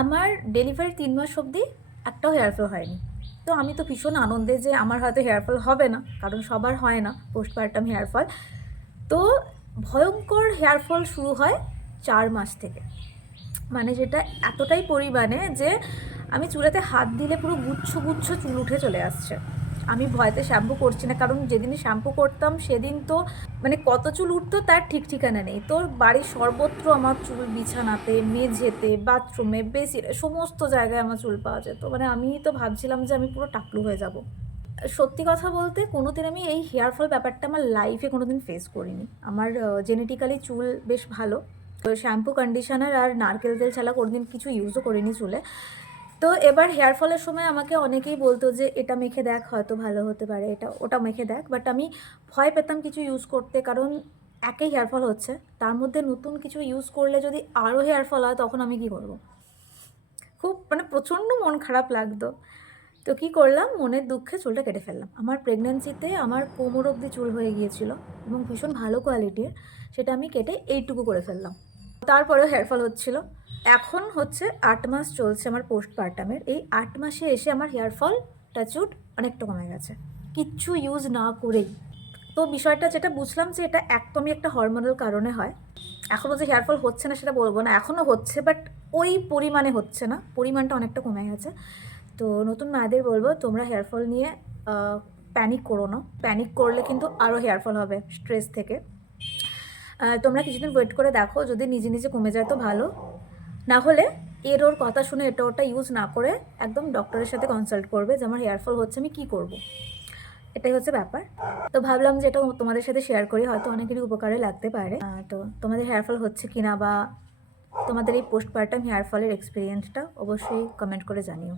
আমার ডেলিভারি ৩ মাস অবধি একটাও হেয়ারফল হয়নি। তো আমি তো ভীষণ আনন্দে যে আমার হয়তো হেয়ারফল হবে না, কারণ সবার হয় না পোস্টপার্টাম হেয়ারফল। তো ভয়ঙ্কর হেয়ারফল শুরু হয় ৪ মাস থেকে। মানে যেটা এতটাই পরিমাণে যে আমি চুলেতে হাত দিলে পুরো গুচ্ছ গুচ্ছ চুল উঠে চলে আসছে। আমি ভয়েতে শ্যাম্পু করছি না, কারণ যেদিনই শ্যাম্পু করতাম সেদিন তো মানে কত চুল উঠতো তার ঠিক ঠিকানা নেই। তো বাড়ির সর্বত্র আমার চুল, বিছানাতে, মেঝেতে, বাথরুমে, বেসিনে, সমস্ত জায়গায় আমার চুল পাওয়া যেত। মানে আমি তো ভাবছিলাম যে আমি পুরো টাকলু হয়ে যাব। সত্যি কথা বলতে কোনোদিন আমি এই হেয়ার ফল ব্যাপারটা আমার লাইফে কোনোদিন ফেস করিনি। আমার জেনেটিক্যালি চুল বেশ ভালো। তো শ্যাম্পু, কন্ডিশনার আর নারকেল তেল ছাড়া কোনোদিন কিছু ইউজও করিনি চুলে। তো এবার হেয়ার ফলের সময় আমাকে অনেকেই বলতো যে এটা মেখে দেখ, হয়তো ভালো হতে পারে, এটা ওটা মেখে দেখ। বাট আমি ভয় পেতাম কিছু ইউজ করতে, কারণ একেই হেয়ার ফল হচ্ছে, তার মধ্যে নতুন কিছু ইউজ করলে যদি আরও হেয়ার ফল হয় তখন আমি কী করব। খুব মানে প্রচণ্ড মন খারাপ লাগতো। তো কী করলাম, মনের দুঃখে চুলটা কেটে ফেললাম। আমার প্রেগন্যান্সিতে আমার কোমর অবধি চুল হয়ে গিয়েছিল এবং ভীষণ ভালো কোয়ালিটির। সেটা আমি কেটে এইটুকু করে ফেললাম। তারপরেও হেয়ার ফল হচ্ছিল। এখন হচ্ছে ৮ মাস চলছে আমার পোস্টপার্টামের। এই ৮ মাসে এসে আমার হেয়ার ফল টাচউড অনেকটা কমে গেছে, কিচ্ছু ইউজ না করেই। তো বিষয়টা যেটা বুঝলাম যে এটা একদমই একটা হরমোনাল কারণে হয়। এখনও যে হেয়ার ফল হচ্ছে না সেটা বলবো না, এখনও হচ্ছে, বাট ওই পরিমাণে হচ্ছে না, পরিমাণটা অনেকটা কমে গেছে। তো নতুন মায়েদের বলবো, তোমরা হেয়ার ফল নিয়ে প্যানিক করো না। প্যানিক করলে কিন্তু আরও হেয়ার ফল হবে স্ট্রেস থেকে। তোমরা কিছুদিন ওয়েট করে দেখো, যদি নিজে নিজে কমে যায় তো ভালো, না হলে এর ওর কথা শুনে এটা ওটা ইউজ না করে একদম ডক্টরের সাথে কনসাল্ট করবে যে আমার হেয়ার ফল হচ্ছে, আমি কী করব। এটাই হচ্ছে ব্যাপার। তো ভাবলাম যে এটা তোমাদের সাথে শেয়ার করি, হয়তো অনেকেরই উপকারে লাগতে পারে। তো তোমাদের হেয়ার ফল হচ্ছে কিনা বা তোমাদের এই পোস্টপার্টাম হেয়ার ফলের এক্সপিরিয়েন্সটা অবশ্যই কমেন্ট করে জানিও।